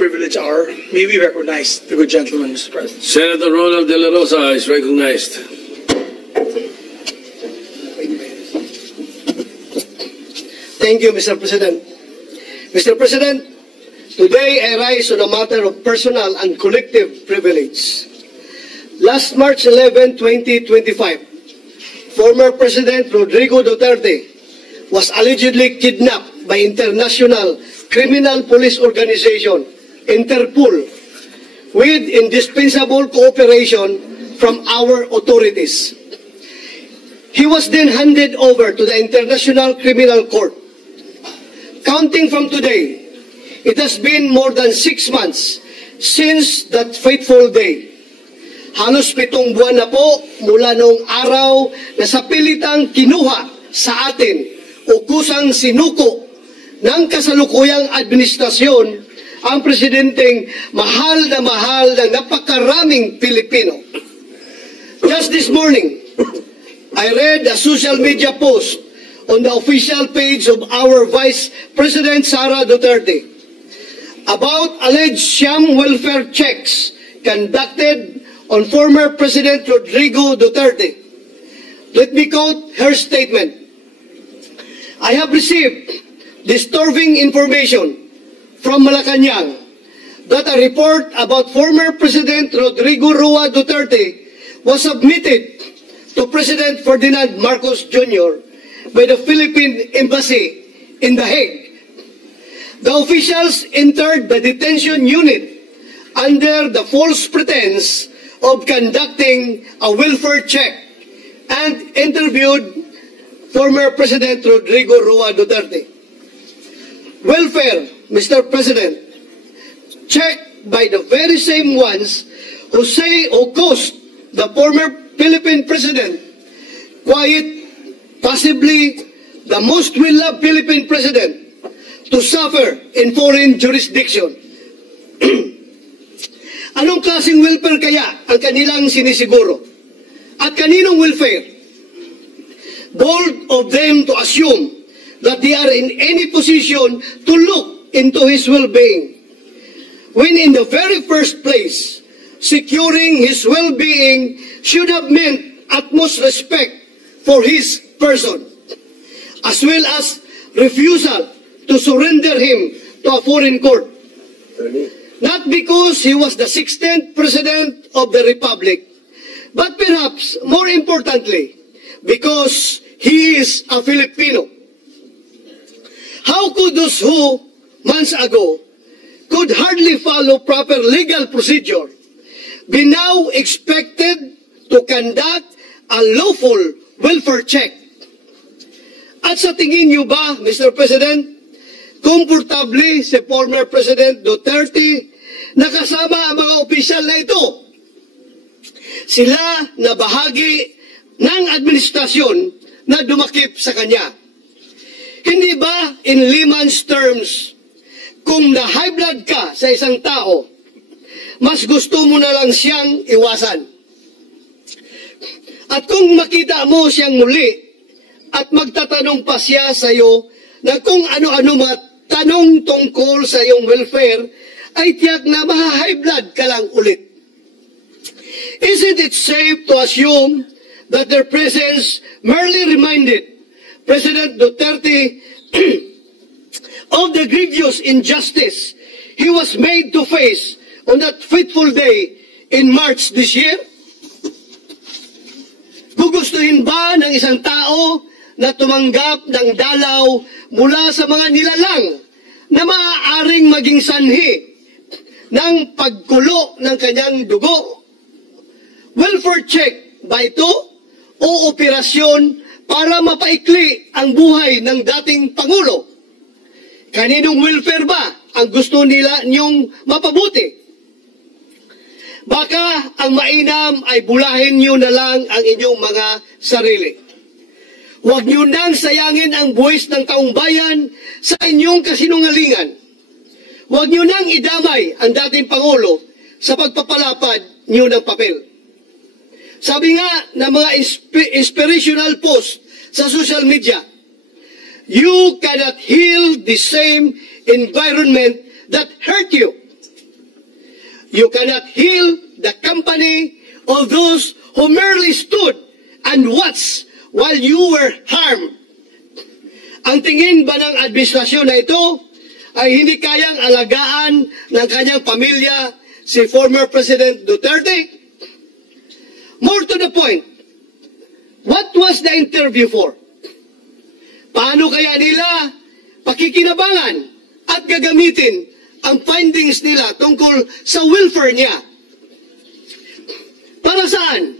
privileged hour, may we recognize the good gentleman, Mr. President. Senator Ronald De La Rosa is recognized. Thank you, Mr. President. Mr. President, today I rise on a matter of personal and collective privilege. Last March 11, 2025, former President Rodrigo Duterte was allegedly kidnapped by International Criminal Police Organization, Interpol, with indispensable cooperation from our authorities. He was then handed over to the International Criminal Court. Counting from today, it has been more than 6 months since that fateful day. Halos 7 buwan na po mula noong araw na sa pilitang kinuha sa atin o kusang sinuko ng kasalukuyang administrasyon ang presidenteng mahal na napakaraming Pilipino. Just this morning, I read a social media post on the official page of our Vice President Sara Duterte about alleged sham welfare checks conducted on former President Rodrigo Duterte. Let me quote her statement. I have received disturbing information from Malacanang that a report about former President Rodrigo Roa Duterte was submitted to President Ferdinand Marcos Jr. by the Philippine Embassy in The Hague. The officials entered the detention unit under the false pretense of conducting a welfare check and interviewed former President Rodrigo Roa Duterte. Welfare, Mr. President, checked by the very same ones who say or caused the former Philippine President, quite possibly the most well-loved Philippine President, to suffer in foreign jurisdiction. Anong klaseng welfare kaya ang kanilang sinisiguro? At kaninong welfare? Bold of them to assume that they are in any position to look into his well-being, when in the very first place, securing his well-being should have meant utmost respect for his person, as well as refusal to surrender him to a foreign court. Not because he was the 16th President of the Republic, but perhaps more importantly, because he is a Filipino. How could those who, months ago, could hardly follow proper legal procedure be now expected to conduct a lawful welfare check? At sa tingin niyo ba, Mr. President, komportable si former President Duterte na kasama ang mga opisyal na ito? Sila na bahagi ng administrasyon na dumakip sa kanya. Hindi ba, in layman's terms, kung na-high blood ka sa isang tao, mas gusto mo na lang siyang iwasan? At kung makita mo siyang muli at magtatanong pa siya sa iyo na kung ano-ano mga tanong tungkol sa iyong welfare, ay tiyak na maha-high blood ka lang ulit. Isn't it safe to assume that their presence merely reminded President Duterte of the grievous injustice he was made to face on that fateful day in March this year? Gugustuhin ba ng isang tao na tumanggap ng dalaw mula sa mga nilalang na maaaring maging sanhi ng pagkulo ng kanyang dugo? Welfare check ba ito o operasyon para mapaikli ang buhay ng dating Pangulo? Kaninong welfare ba ang gusto nila niyong mapabuti? Baka ang mainam ay bulahin niyo na lang ang inyong mga sarili. Huwag niyo nang sayangin ang buwis ng taong bayan sa inyong kasinungalingan. Huwag niyo nang idamay ang dating Pangulo sa pagpapalapad niyo ng papel. Sabi nga ng mga inspirational post sa social media, you cannot heal the same environment that hurt you. You cannot heal the company of those who merely stood and watched while you were harmed. Ang tingin ba ng administrasyon na ito ay hindi kayang alagaan ng kanyang pamilya si former President Duterte? More to the point, what was the interview for? Paano kaya nila pakikinabangan at gagamitin ang findings nila tungkol sa welfare niya? Para saan?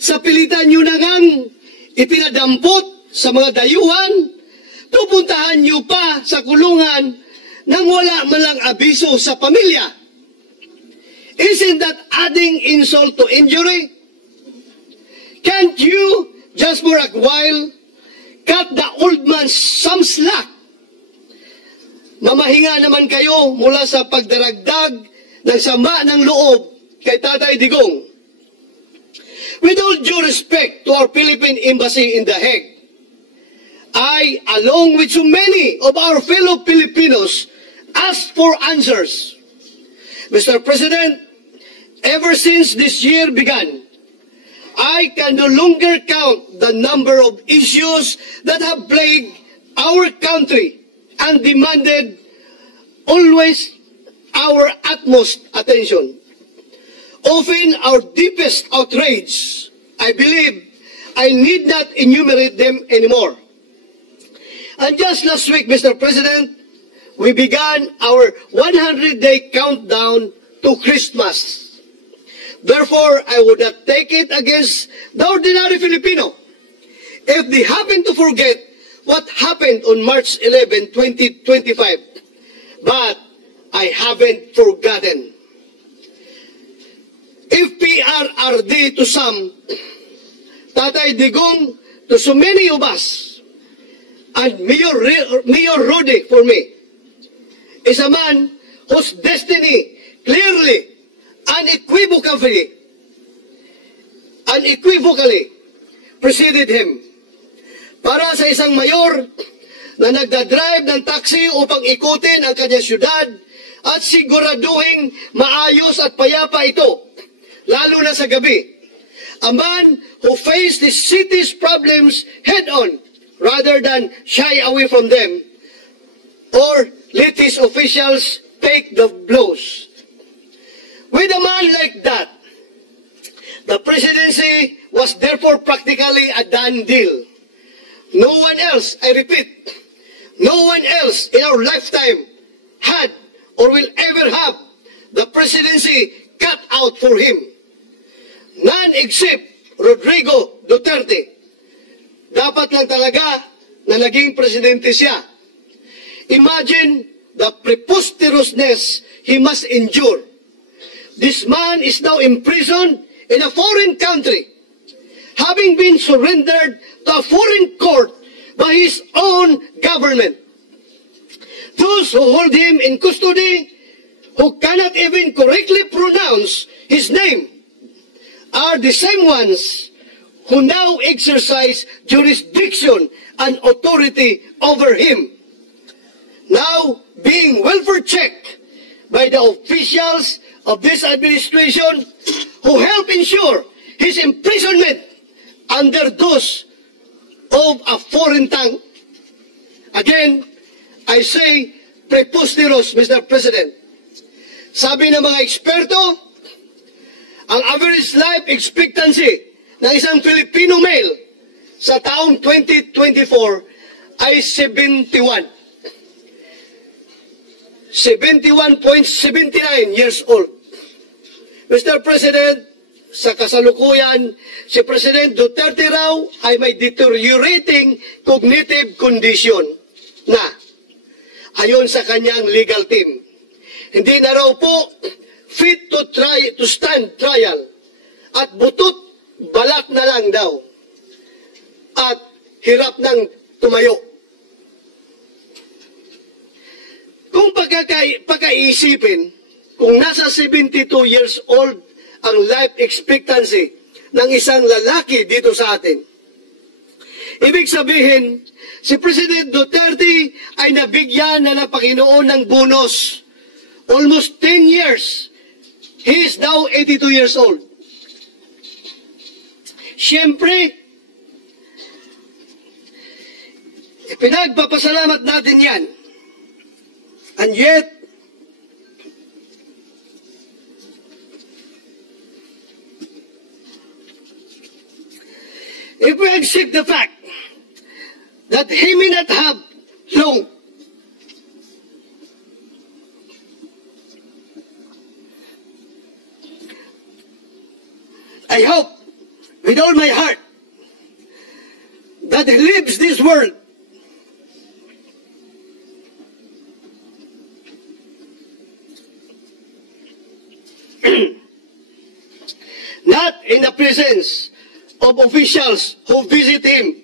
Sa pilitan nyo na ngang ipinadampot sa mga dayuhan, pupuntahan nyo pa sa kulungan nang wala malang abiso sa pamilya. Isn't that adding insult to injury? Can't you, just for a while, cut the old man some slack? Mamahinga naman kayo mula sa pagdaragdag ng sama ng loob kay Tatay Digong. With all due respect to our Philippine Embassy in The Hague, I, along with so many of our fellow Filipinos, asked for answers. Mr. President, ever since this year began, I can no longer count the number of issues that have plagued our country and demanded always our utmost attention. Often our deepest outrage, I believe, I need not enumerate them anymore. And just last week, Mr. President, we began our 100-day countdown to Christmas. Therefore, I would not take it against the ordinary Filipino if they happen to forget what happened on March 11, 2025. But I haven't forgotten. If PRRD to some, Tatay Digong to so many of us, and Mayor Rudy for me, is a man whose destiny clearly, unequivocally preceded him. Para sa isang mayor na nagdadrive ng taxi upang ikutin ang kanyang syudad at siguraduhin maayos at payapa ito, lalo na sa gabi. A man who faced the city's problems head-on rather than shy away from them or let his officials take the blows. With a man like that, the presidency was therefore practically a done deal. No one else, I repeat, no one else in our lifetime had or will ever have the presidency cut out for him. None except Rodrigo Duterte. Dapat lang talaga na naging presidente siya. Imagine the preposterousness he must endure. This man is now imprisoned in a foreign country, having been surrendered to a foreign court by his own government. Those who hold him in custody, who cannot even correctly pronounce his name, are the same ones who now exercise jurisdiction and authority over him. Now being welfare checked by the officials of this administration who help ensure his imprisonment under those of a foreign tongue. Again, I say preposterous, Mr. President. Sabi ng mga eksperto, ang average life expectancy ng isang Filipino male sa taong 2024 ay 71. 71.79 years old. Mr. President, sa kasalukuyan, si President Duterte raw ay may deteriorating cognitive condition na, ayon sa kanyang legal team, hindi na raw po fit to stand trial at butot balat na lang daw at hirap ng tumayo. Kung pagkaisipin, kung nasa 72 years old ang life expectancy ng isang lalaki dito sa atin, ibig sabihin, si President Duterte ay nabigyan na ng Panginoon ng bonus. Almost 10 years He is now 82 years old. Siyempre, pinagpapasalamat natin yan. And yet, if we accept the fact that he may not have long, I hope with all my heart that he leaves this world not in the presence of officials who visit him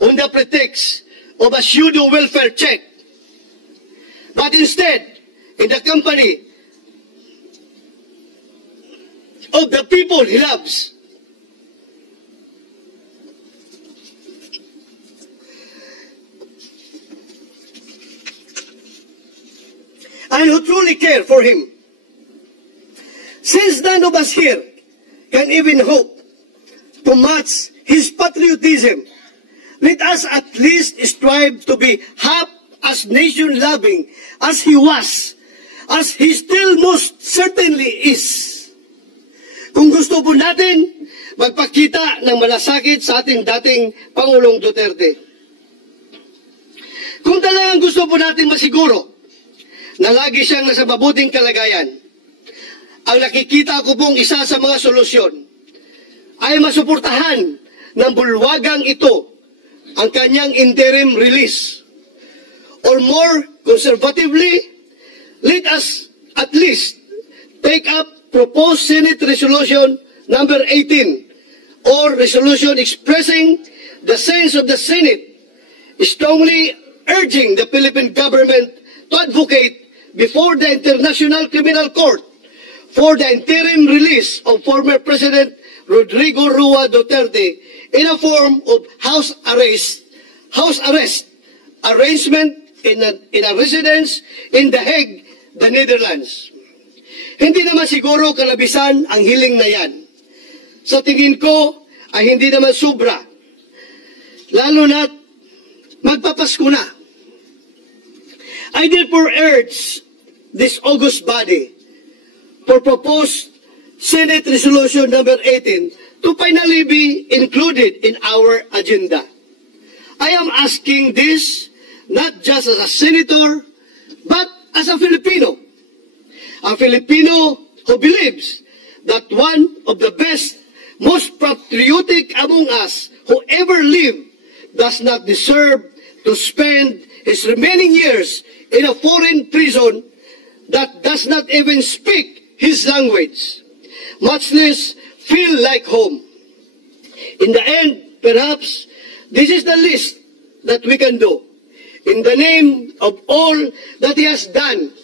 on the pretext of a pseudo welfare check, but instead in the company of the people he loves. And who truly care for him. Since none of us here can even hope to match his patriotism, let us at least strive to be half as nation-loving as he was, as he still most certainly is. Kung gusto po natin magpakita ng malasakit sa ating dating Pangulong Duterte. Kung talagang gusto po natin masiguro na lagi siyang nasa mabuting kalagayan, ang nakikita ko pong isa sa mga solusyon ay masuportahan ng bulwagang ito ang kanyang interim release. Or more conservatively, let us at least take up proposed Senate Resolution number 18 or resolution expressing the sense of the Senate strongly urging the Philippine government to advocate before the International Criminal Court for the interim release of former President Rodrigo Roa Duterte in a form of house arrest arrangement in a residence in The Hague, the Netherlands. Hindi naman siguro kalabisan ang hiling na yan. Sa tingin ko ay hindi naman sobra. Lalo na't magpapasko na. I therefore urge this august body for proposed Senate Resolution number 18 to finally be included in our agenda. I am asking this not just as a senator, but as a Filipino. A Filipino who believes that one of the best, most patriotic among us who ever lived does not deserve to spend his remaining years in a foreign prison that does not even speak his language, much less feel like home. In the end, perhaps, this is the least that we can do in the name of all that he has done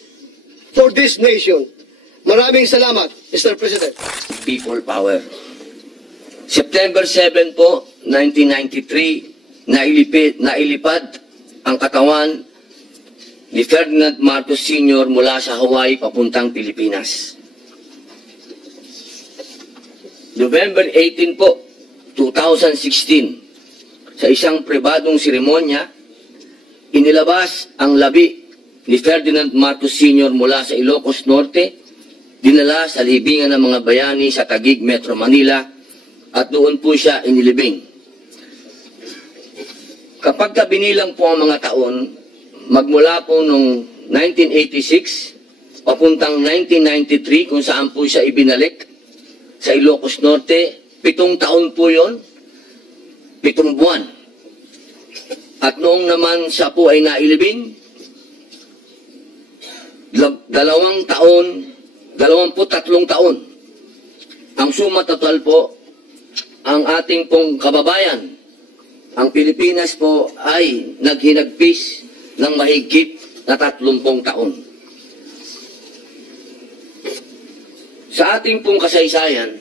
for this nation. Maraming salamat, Mr. President. People power. September 7 po, 1993, nailipad ang katawan ni Ferdinand Marcos Sr. mula sa Hawaii papuntang Pilipinas. November 18 po, 2016, sa isang pribadong seremonya, inilabas ang labi ni Ferdinand Marcos Sr. mula sa Ilocos Norte, dinala sa libingan ng mga bayani sa Taguig, Metro Manila, at doon po siya inilibing. Kapag binilang po ang mga taon, magmula po noong 1986, papuntang 1993, kung saan po siya ibinalik sa Ilocos Norte, 7 taon po yon, 7 buwan. At noong naman siya po ay nailibing, 23 taon. Ang suma total po, ang ating pong kababayan, ang Pilipinas po ay naghinagpis ng mahigit na 30 taon. Sa ating pong kasaysayan,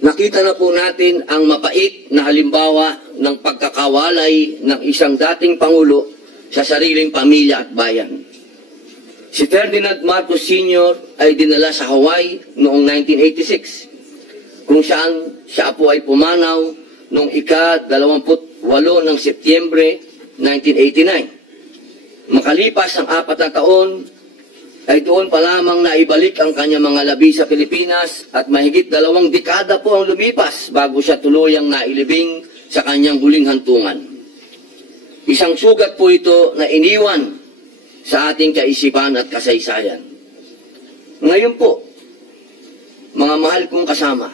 nakita na po natin ang mapait na halimbawa ng pagkakawalay ng isang dating Pangulo sa sariling pamilya at bayan. Si Ferdinand Marcos Sr. ay dinala sa Hawaii noong 1986, kung saan siya po ay pumanaw noong ika-28 ng Setyembre 1989. Makalipas ang 4 na taon, ay doon pa lamang naibalik ang kanyang mga labi sa Pilipinas at mahigit 2 dekada po ang lumipas bago siya tuluyang nailibing sa kanyang huling hantungan. Isang sugat po ito na iniwan sa ating kaisipan at kasaysayan. Ngayon po, mga mahal kong kasama,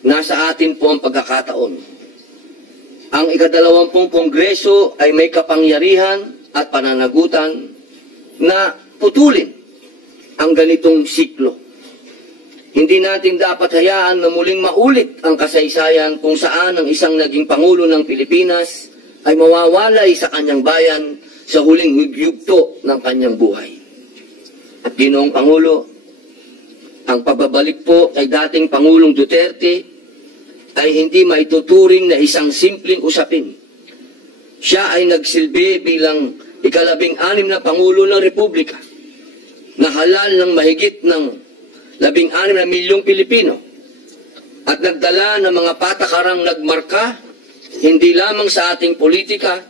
nasa atin po ang pagkakataon. Ang ika-20 Kongreso ay may kapangyarihan at pananagutan na putulin ang ganitong siklo. Hindi natin dapat hayaan na muling maulit ang kasaysayan kung saan ang isang naging Pangulo ng Pilipinas ay mawawalay sa kanyang bayan sa huling yugto ng kanyang buhay. Ginoong Pangulo, ang pagbabalik po kay dating Pangulong Duterte ay hindi maituturing na isang simpleng usapin. Siya ay nagsilbi bilang ika-16 na Pangulo ng Republika, na halal ng mahigit ng 16 na milyong Pilipino at nagdala ng mga patakarang nagmarka hindi lamang sa ating politika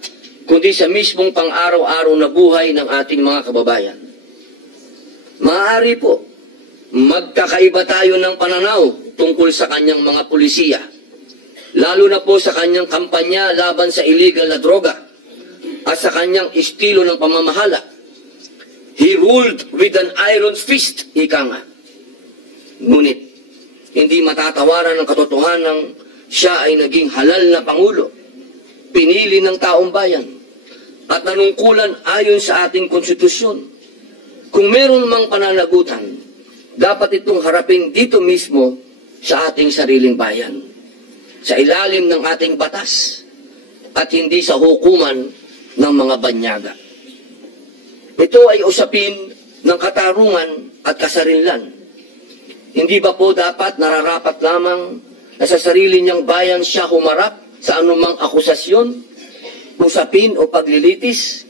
kundi sa mismong pang-araw-araw na buhay ng ating mga kababayan. Maaari po, magkakaiba tayo ng pananaw tungkol sa kanyang mga pulisiya, lalo na po sa kanyang kampanya laban sa illegal na droga at sa kanyang estilo ng pamamahala. He ruled with an iron fist, ika nga. Ngunit, hindi matatawaran ng katotohanang siya ay naging halal na Pangulo, pinili ng taong bayan, at nanungkulan ayon sa ating konstitusyon. Kung meron mang pananagutan, dapat itong harapin dito mismo sa ating sariling bayan, sa ilalim ng ating batas, at hindi sa hukuman ng mga banyaga. Ito ay usapin ng katarungan at kasarinlan. Hindi ba po dapat nararapat lamang na sa sarili niyang bayan siya humarap sa anumang akusasyon, usapin o paglilitis?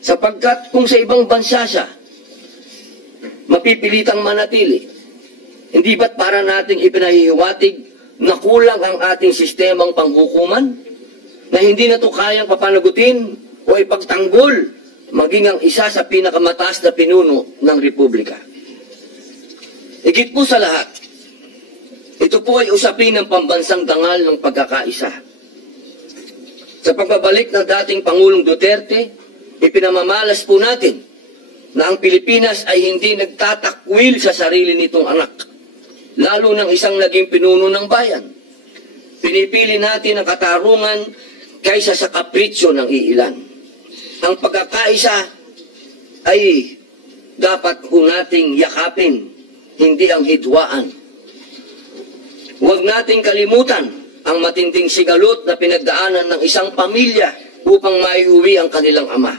Sapagkat kung sa ibang bansa siya, mapipilitang manatili, hindi ba't para nating ipinahihiwatig na kulang ang ating sistemang panghukuman, na hindi na ito kayang papanagutin o ipagtanggol maging ang isa sa pinakamataas na pinuno ng Republika? Higit po sa lahat, ito po ay usapin ng pambansang dangal ng pagkakaisa. Sa pagbabalik ng dating Pangulong Duterte, ipinamamalas po natin na ang Pilipinas ay hindi nagtatakwil sa sarili nitong anak, lalo ng isang naging pinuno ng bayan. Pinipili natin ang katarungan kaysa sa kapritsyo ng iilan. Ang pagkakaisa ay dapat po nating yakapin, hindi ang hidwaan. Huwag nating kalimutan ang matinding sigalot na pinagdaanan ng isang pamilya upang maiuwi ang kanilang ama.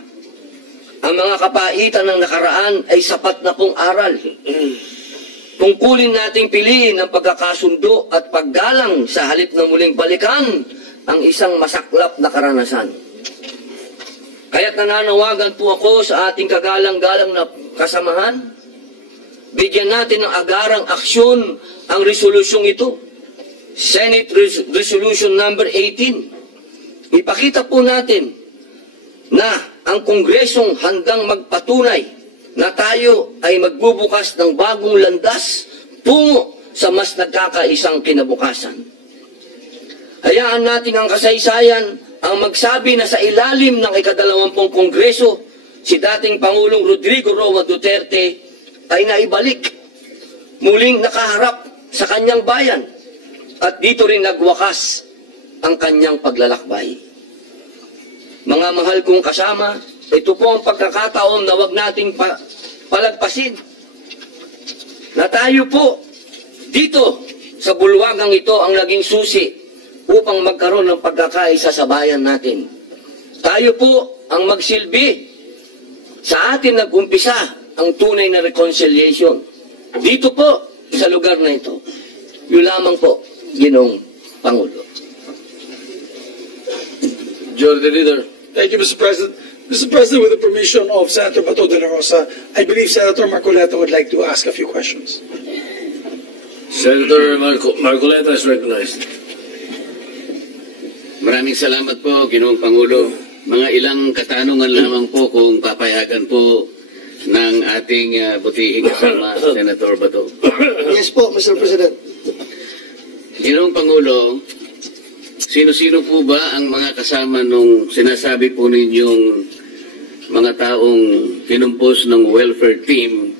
Ang mga kapaitan ng nakaraan ay sapat na pong aral. Tungkulin nating piliin ang pagkakasundo at paggalang sa halip na muling balikan ang isang masaklap na karanasan. Kaya't nananawagan po ako sa ating kagalang-galang na kasamahan, bigyan natin ng agarang aksyon ang resolusyong ito. Senate Resolution number 18. Ipakita po natin na ang Kongresong handang magpatunay na tayo ay magbubukas ng bagong landas tungo sa mas nagkakaisang kinabukasan. Hayaan natin ang kasaysayan ang magsabi na sa ilalim ng ika-20 Kongreso, si dating Pangulong Rodrigo Roa Duterte ay naibalik, muling nakaharap sa kanyang bayan, at dito rin nagwakas ang kanyang paglalakbay. Mga mahal kong kasama, ito po ang pagkakataon na wag nating palagpasin na tayo po dito sa bulwagang ito ang naging susi upang magkaroon ng pagkakaisa sa bayan natin. Tayo po ang magsilbi. Sa atin nag-umpisa ang tunay na reconciliation. Dito po, sa lugar na ito. Yun lamang po, Ginoong Pangulo. Majority Leader. Thank you, Mr. President. Mr. President, with the permission of Senator Bato de la Rosa, I believe Senator Marcoleta would like to ask a few questions. Senator Marcoleta is recognized. Maraming salamat po, Ginoong Pangulo. Mga ilang katanungan lamang po kung papayagan po ng ating butihing kasama, Senator Bato. Yes po, Mr. President. Ginoong Pangulo, sino-sino po ba ang mga kasama nung sinasabi po ninyong mga taong kinumpos ng welfare team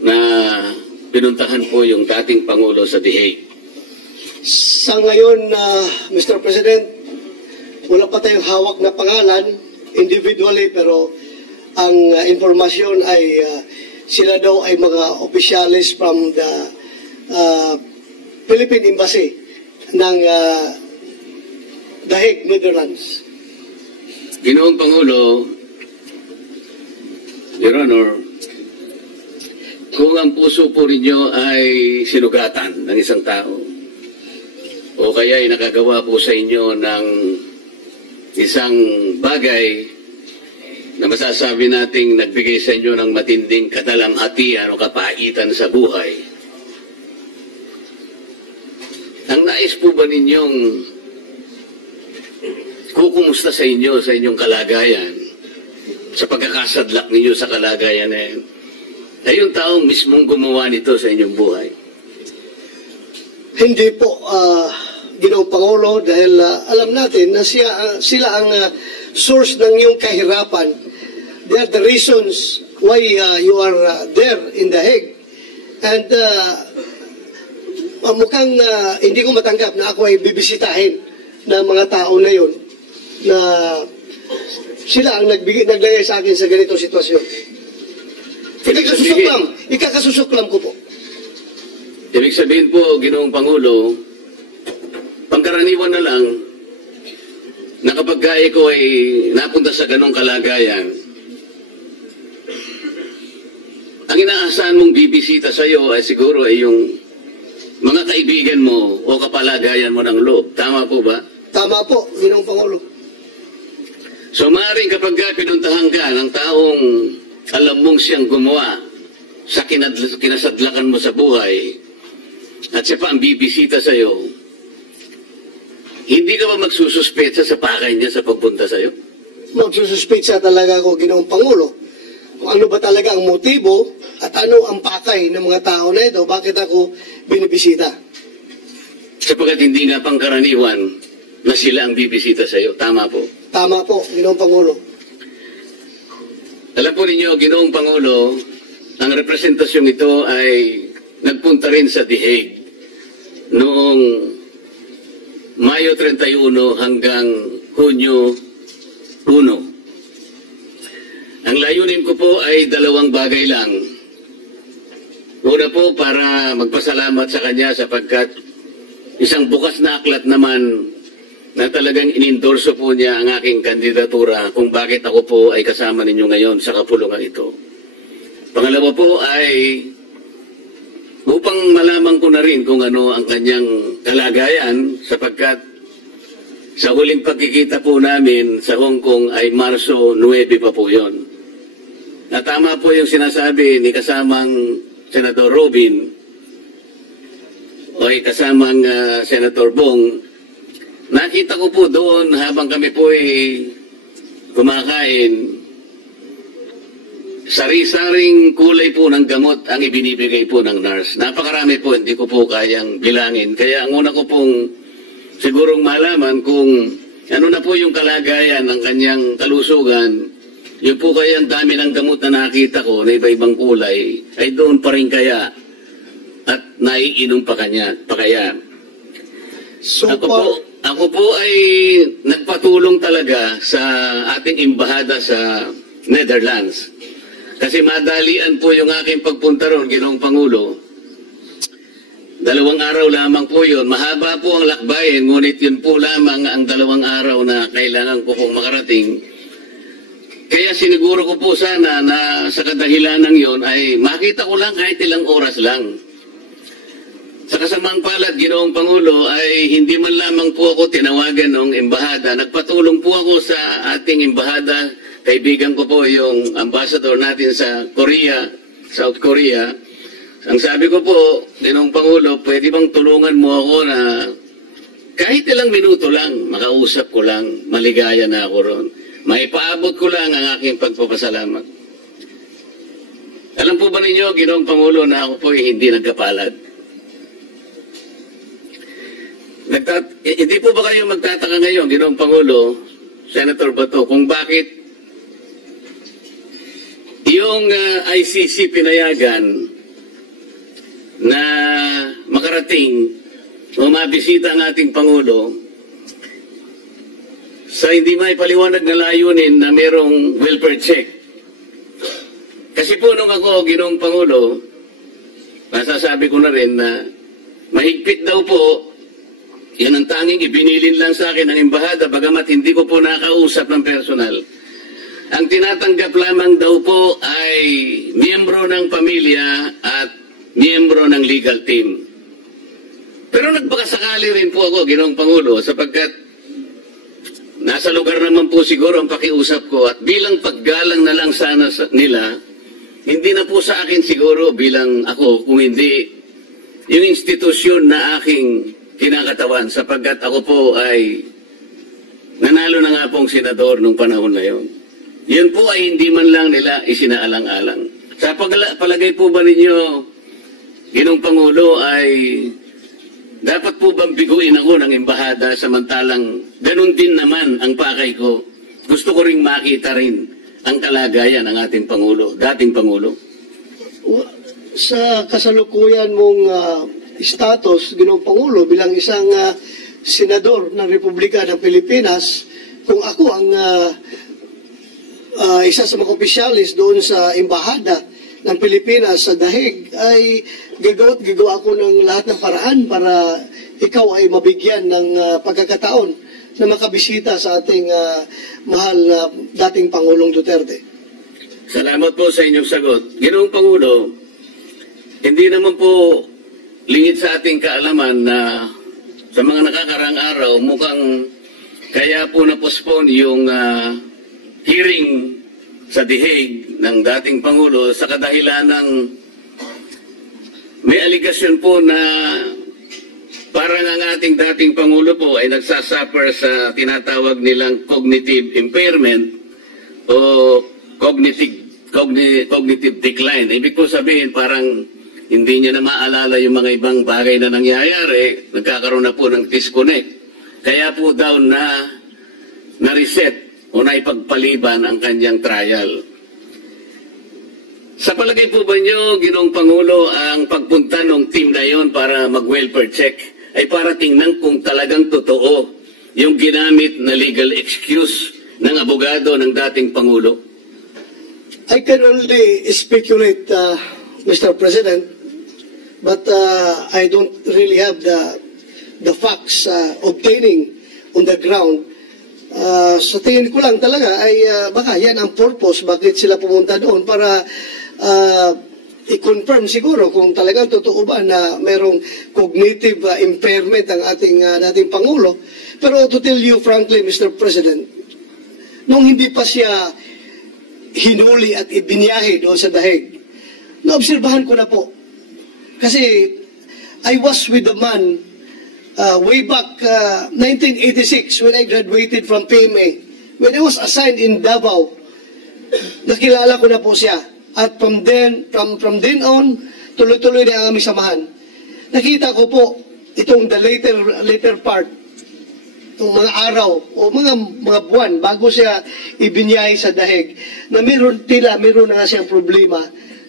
na pinuntahan po yung dating Pangulo sa The Hague? Sa ngayon, Mr. President, wala pa tayong hawak na pangalan individually, pero ang informasyon ay sila daw ay mga opisyalis from the Philippine Embassy ng The Hague, Netherlands. Ginoong Pangulo, Your Honor, kung ang puso po ninyo ay sinugatan ng isang tao, o kaya ay nakagawa po sa inyo ng isang bagay na masasabi nating nagbigay sa inyo ng matinding kadalamhatian o kapaitan sa buhay, ang nais po ba ninyong kukumusta sa inyong kalagayan, sa pagkakasadlak ninyo sa kalagayan na yan, ay yung taong mismong gumawa nito sa inyong buhay? Hindi po, Ginoong Pangulo, dahil alam natin na sila ang source ng iyong kahirapan. They are the reasons why you are there in The Hague. And mukhang hindi ko matanggap na ako ay bibisitahin ng mga tao na yun, na sila ang naglagay sa akin sa ganitong sitwasyon. Ikakasusuklam ko po. Ibig sabihin po, Ginoong Pangulo, pangkaraniwan na lang na kapag ko ay napunta sa ganong kalagayan, ang inaasahan mong bibisita sa iyo ay siguro ay yung mga kaibigan mo o kapalagayan mo ng loob. Tama po ba? Tama po, Ginoong Pangulo. So maaaring kapag pinuntahan ka ng taong alam mong siyang gumawa sa kinasadlakan mo sa buhay, at siya pa ang bibisita sa iyo, hindi ka ba magsususpetsa sa pakay niya sa pagpunta sa iyo? Magsususpetsa talaga ako, Ginoong Pangulo, kung ano ba talaga ang motibo at ano ang pakay ng mga tao na ito, bakit ako binibisita. Sapagkat hindi nga pangkaraniwan na sila ang bibisita sa iyo. Tama po? Tama po, Ginoong Pangulo. Alam po ninyo, Ginoong Pangulo, ang representasyong ito ay nagpunta rin sa The Hague noong Mayo 31 hanggang Hunyo 1. Ang layunin ko po ay dalawang bagay lang. Una po, para magpasalamat sa kanya sapagkat isang bukas na aklat naman na talagang inendorso po niya ang aking kandidatura kung bakit ako po ay kasama ninyo ngayon sa kapulungan ito. Pangalawa po ay upang malaman ko na rin kung ano ang kanyang kalagayan sapagkat sa huling pagkikita po namin sa Hong Kong ay Marso 9 pa po yon. Natama po yung sinasabi ni kasamang Senador Robin o kasamang Senator Bong. Nakita ko po doon habang kami po ay kumakain, sari-saring kulay po ng gamot ang ibinibigay po ng nurse. Napakarami po, hindi ko po kayang bilangin. Kaya ang una ko pong sigurong malaman kung ano na po yung kalagayan ng kanyang kalusugan, yung po kaya ang dami ng gamot na nakita ko na iba-ibang kulay, ay doon pa rin kaya at naiinom pa kaya. So Ako po ay nagpatulong talaga sa ating embahada sa Netherlands. Kasi madalian po yung aking pagpunta ron, Ginoong Pangulo. 2 araw lamang po yun. Mahaba po ang lakbayin, ngunit yun po lamang ang 2 araw na kailangan ko pong makarating. Kaya siniguro ko po sana na sa kadahilanang yun ay makita ko lang kahit ilang oras lang. Sa kasamang palad, Ginoong Pangulo, ay hindi man lamang po ako tinawagan ng embahada. Nagpatulong po ako sa ating embahada kaibigan ko po yung ambassador natin sa Korea, South Korea. Ang sabi ko po, Ginoong Pangulo, pwede bang tulungan mo ako na kahit ilang minuto lang, makausap ko lang, maligaya na ako ron. Maipaabot ko lang ang aking pagpapasalamat. Alam po ba ninyo, Ginoong Pangulo, na ako po hindi nagkapalad? Hindi po ba kayo magtataka ngayon, Ginoong Pangulo, Senator Bato, kung bakit yung ICC pinayagan na makarating o mabisita ang ating Pangulo sa hindi may paliwanag na layunin na merong welfare check. Kasi po nung ako, Ginoong Pangulo, masasabi ko na rin na mahigpit daw po, yan ang tanging ibinilin lang sa akin ng embahada, bagamat hindi ko po nakausap ng personal. Ang tinatanggap lamang daw po ay miyembro ng pamilya at miyembro ng legal team. Pero nagbakasakali rin po ako, Ginoong Pangulo, sapagkat nasa lugar naman po siguro ang pakiusap ko at bilang paggalang na lang sana nila, hindi na po sa akin siguro bilang ako, kung hindi yung institusyon na aking kinakatawan, sapagkat ako po ay nanalo na nga pong senador nung panahon na yon. Yun po ay hindi man lang nila isinaalang-alang. Sa palagay po ba ninyo, Ginoong Pangulo, ay dapat po bang biguin ako ng embahada samantalang ganun din naman ang pakay ko? Gusto ko ring makita rin ang kalagayan ng ating Pangulo, dating Pangulo. Sa kasalukuyan mong status, Ginoong Pangulo, bilang isang senador ng Republika ng Pilipinas, kung ako ang isa sa mga opisyalis doon sa embahada ng Pilipinas sa Dahig, ay gagawa ako ng lahat ng paraan para ikaw ay mabigyan ng pagkakataon na makabisita sa ating mahal na dating Pangulong Duterte. Salamat po sa inyong sagot. Ginoong Pangulo, hindi naman po lingid sa ating kaalaman na sa mga nakakaraang araw, mukhang kaya po na-postpone yung hearing sa The Hague ng dating Pangulo sa kadahilan ng may aligasyon po na parang ang ating dating Pangulo po ay nagsasuffer sa tinatawag nilang cognitive impairment o cognitive decline. Ibig ko sabihin parang hindi niya na maalala yung mga ibang bagay na nangyayari, nagkakaroon na po ng disconnect. Kaya po daw na-reset o naipagpaliban ang kanyang trial. Sa palagay po ba niyo, Ginoong Pangulo, ang pagpunta ng team na yon para mag-welfare check ay para tingnan kung talagang totoo yung ginamit na legal excuse ng abogado ng dating Pangulo? I can only speculate, Mr. President, but I don't really have the facts obtaining on the ground. Sa tingin ko lang talaga ay baka yan ang purpose bakit sila pumunta doon para i-confirm siguro kung talagang totoo ba na mayroong cognitive impairment ang ating Pangulo. Pero to tell you frankly, Mr. President, nung hindi pa siya hinuli at ibinyahe doon sa Dahig, naobserbahan ko na po. Kasi I was with the man way back 1986 when I graduated from PMA. When I was assigned in Davao, nakilala ko na po siya. At from then on, tuloy-tuloy na ang aming samahan. Nakita ko po itong the later part, itong mga araw o mga buwan bago siya ibinyahe sa Dahig, na meron na nga siyang problema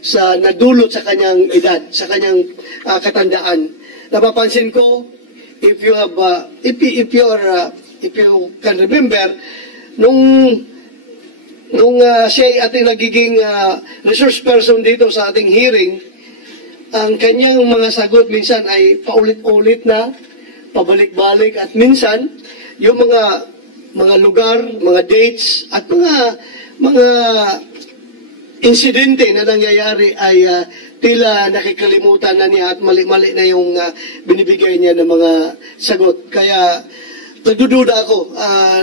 sa nadulot sa kanyang edad, sa kanyang katandaan. Napapansin ko, if you can remember, nung siya ay ating nagiging resource person dito sa ating hearing, ang kanyang mga sagot minsan ay paulit-ulit na, pabalik-balik, at minsan yung mga lugar, mga dates, at mga insidente na nangyayari ay tila nakikalimutan na niya at mali-mali na yung binibigay niya ng mga sagot. Kaya nagdududa ako.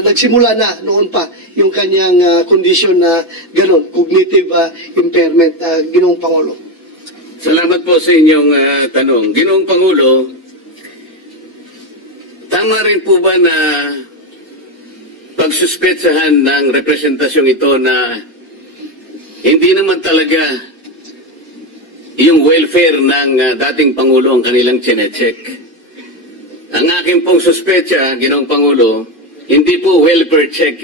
Nagsimula na noon pa yung kanyang condition na gano'n, cognitive impairment, Ginoong Pangulo. Salamat po sa inyong tanong. Ginoong Pangulo, tama rin po ba na pagsuspetsahan ng representasyong ito na hindi naman talaga yung welfare ng dating Pangulo ang kanilang chinecheck? Ang aking pong suspetsa, Ginoong Pangulo, hindi po welfare check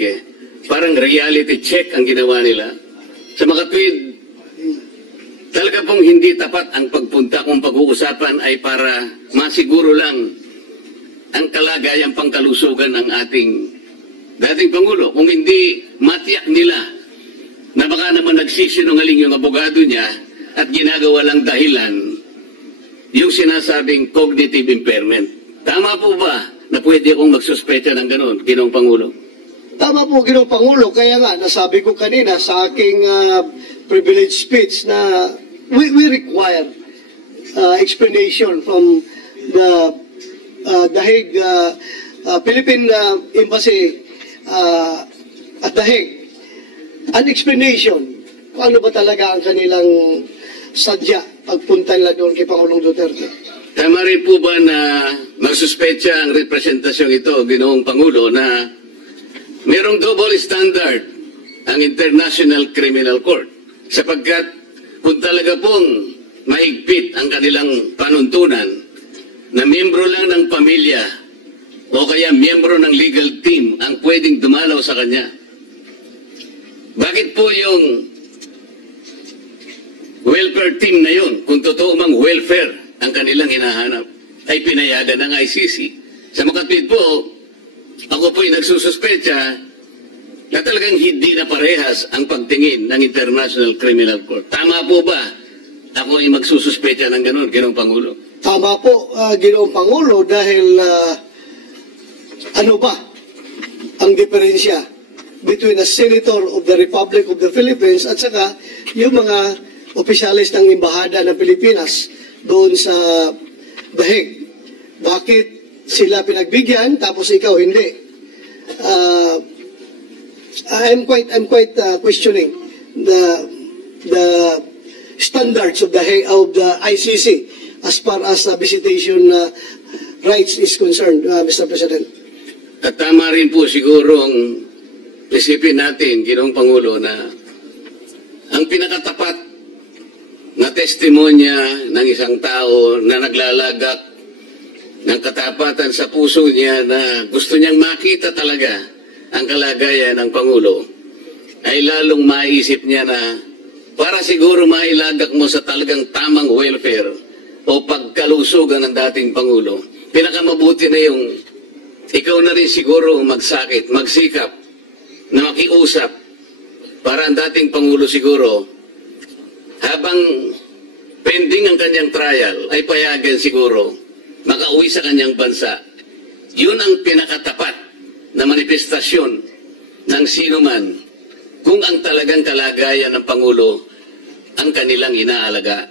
Parang reality check ang ginawa nila. Sa makatwid, talaga pong hindi tapat ang pagpunta kung pag-uusapan ay para masiguro lang ang kalagayang pangkalusugan ng ating dating Pangulo. Kung hindi matiyak nila na baka naman nagsisinungaling yung abogado niya at ginagawa lang dahilan yung sinasabing cognitive impairment. Tama po ba na pwede akong magsuspecha ng ganun, Ginoong Pangulo? Tama po, Ginoong Pangulo. Kaya nga, nasabi ko kanina sa aking privilege speech na we require explanation from the Hague, Philippine Embassy at The Hague. An explanation kung ano ba talaga ang kanilang sadya pagpunta nila doon kay Pangulong Duterte. Tama rin po ba na magsuspecha ang representasyong ito, Ginoong Pangulo, na merong double standard ang International Criminal Court sapagkat kung talaga pong mahigpit ang kanilang panuntunan na miyembro lang ng pamilya o kaya miyembro ng legal team ang pwedeng dumalaw sa kanya, bakit po yung welfare team na yun, kung totoo mang welfare ang kanilang hinahanap, ay pinayagan ng ICC? Sa makatwid po, ako po'y nagsususpecha na talagang hindi na parehas ang pagtingin ng International Criminal Court. Tama po ba ako ay magsususpecha ng ganun, Ginoong Pangulo? Tama po, Ginoong Pangulo, dahil ano ba ang diferensya between a senator of the Republic of the Philippines at saka yung mga opisyalis ng Embahada ng Pilipinas doon sa The Hague? Bakit sila pinagbigyan tapos ikaw hindi? I'm quite questioning the standards of the ICC as far as visitation rights is concerned, Mr. President. At tama rin po sigurong isipin natin, Ginoong Pangulo, na ang pinakatapat na testimonya ng isang tao na naglalagak ng katapatan sa puso niya na gusto niyang makita talaga ang kalagayan ng Pangulo, ay lalong maisip niya na para siguro mailagak mo sa talagang tamang welfare o pagkalusugan ng dating Pangulo, pinakamabuti na yung ikaw na rin siguro magsakit, magsikap na makiusap para ang dating Pangulo siguro habang pending ang kanyang trial ay payagan siguro makauwi sa kanyang bansa. Yun ang pinakatapat na manifestasyon ng sino man kung ang talagang kalagayan ng Pangulo ang kanilang inaalaga.